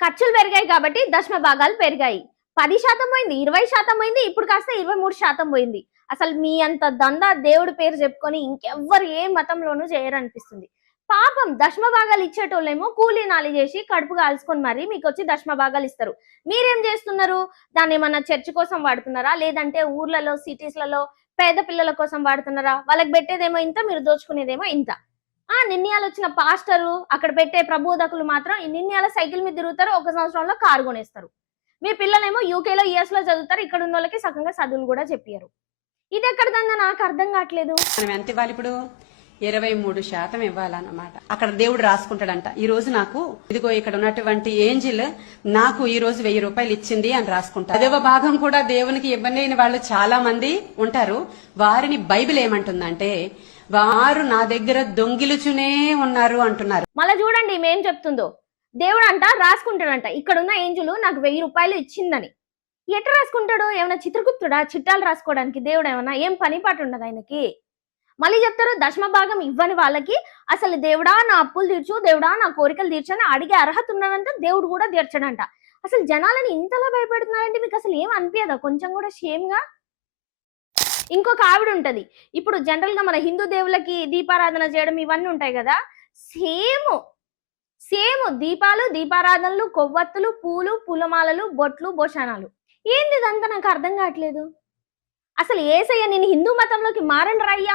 ఖర్చులు పెరిగాయి కాబట్టి దశమ భాగాలు పెరిగాయి. 10% పోయింది, 20% పోయింది. ఇప్పుడు కాస్త 23% పోయింది. అసలు మీ అంత దందా దేవుడి పేరు చెప్పుకొని ఇంకెవ్వరు ఏ మతంలోనూ చేయరనిపిస్తుంది. పాపం దశమ భాగాలు ఇచ్చేటోళ్ళేమో కూలీ నాలి చేసి కడుపు కాల్చుకొని మరి మీకొచ్చి దశమ భాగాలు ఇస్తారు. మీరేం చేస్తున్నారు? దాన్ని ఏమన్నా చర్చ్ కోసం వాడుతున్నారా? లేదంటే ఊర్లలో, సిటీస్‌లలో పేద పిల్లల కోసం వాడుతున్నారా? వాళ్ళకి పెట్టేదేమో ఇంత, మీరు దోచుకునేదేమో ఇంత. నిర్ణయాలొచ్చిన పాస్టరు, అక్కడ పెట్టే ప్రబోధకులు మాత్రం ఈ నిర్ణయాల సైకిల్ మీద తిరుగుతారు. ఒక సంవత్సరంలో కారు కొనేస్తారు. మీ పిల్లలేమో యూకేలో, యూఎస్‌లో చదువుతారు. ఇక్కడున్నోళ్ళకి సకంగా చదువులు కూడా చెప్పియరు. ఇదెక్కడిదందో నాకు అర్థం కావట్లేదు. మనం ఎంత ఇవ్వాలి ఇప్పుడు? 23% ఇవ్వాలన్నమాట. అక్కడ దేవుడు రాసుకుంటాడంట, ఈ రోజు నాకు ఇదిగో ఇక్కడ ఉన్నటువంటి ఏంజిల్ నాకు ఈ రోజు 1000 రూపాయలు ఇచ్చింది అని రాసుకుంటారు. 10వ భాగం కూడా దేవునికి ఇవ్వలేని వాళ్ళు చాలా మంది ఉంటారు. వారిని బైబిల్ ఏమంటుందంటే, వారు నా దగ్గర దొంగిలుచునే ఉన్నారు అంటున్నారు. మళ్ళా చూడండి ఈమె ఏం చెప్తుందో. దేవుడు అంట రాసుకుంటాడంట, ఇక్కడున్న ఏంజులు నాకు 1000 రూపాయలు ఇచ్చిందని. ఎట్ట రాసుకుంటాడు? ఏమైనా చిత్రగుప్తుడా చిట్టాలు రాసుకోవడానికి? దేవుడు ఏమన్నా ఏం పని పాటు ఉండదు ఆయనకి? మళ్ళీ చెప్తారు దశమ భాగం ఇవ్వని వాళ్ళకి అసలు దేవుడా నా అప్పులు తీర్చు, దేవుడా నా కోరికలు తీర్చు అని అడిగే అర్హత ఉన్నదంట. దేవుడు కూడా తీర్చడంట. అసలు జనాలని ఇంతలా భయపెడుతున్నారంటే మీకు అసలు ఏం అనిపించదా కొంచెం కూడా షేమ్‌గా? ఇంకొక ఆవిడ ఉంటది. ఇప్పుడు జనరల్‌గా మన హిందూ దేవుళ్ళకి దీపారాధన చేయడం ఇవన్నీ ఉంటాయి గదా! సేమ్, సేమ్ దీపాలు, దీపారాధనలు, కొవ్వొత్తులు, పూలు, పూలమాలలు, బొట్లు, బోషానాలు. ఏంది ఇదంతా నాకు అర్థం కావట్లేదు. అసలు యేసయ్య నేను హిందూ మతంలోకి మారండి రయ్యా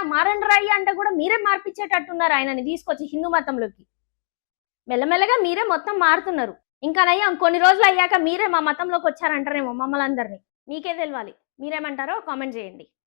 అంటే కూడా మీరే మార్పిచ్చేటట్టున్నారు ఆయనని తీసుకొచ్చి హిందూ మతంలోకి. మెల్లమెల్లగా మీరే మొత్తం మారుతున్నారు. ఇంకా నయ్యం కొన్ని రోజులు అయ్యాక మీరే మా మతంలోకి వచ్చారంటారేమో మమ్మల్నందరిని. మీకే తెలవాలి. మీరేమంటారో కామెంట్ చేయండి.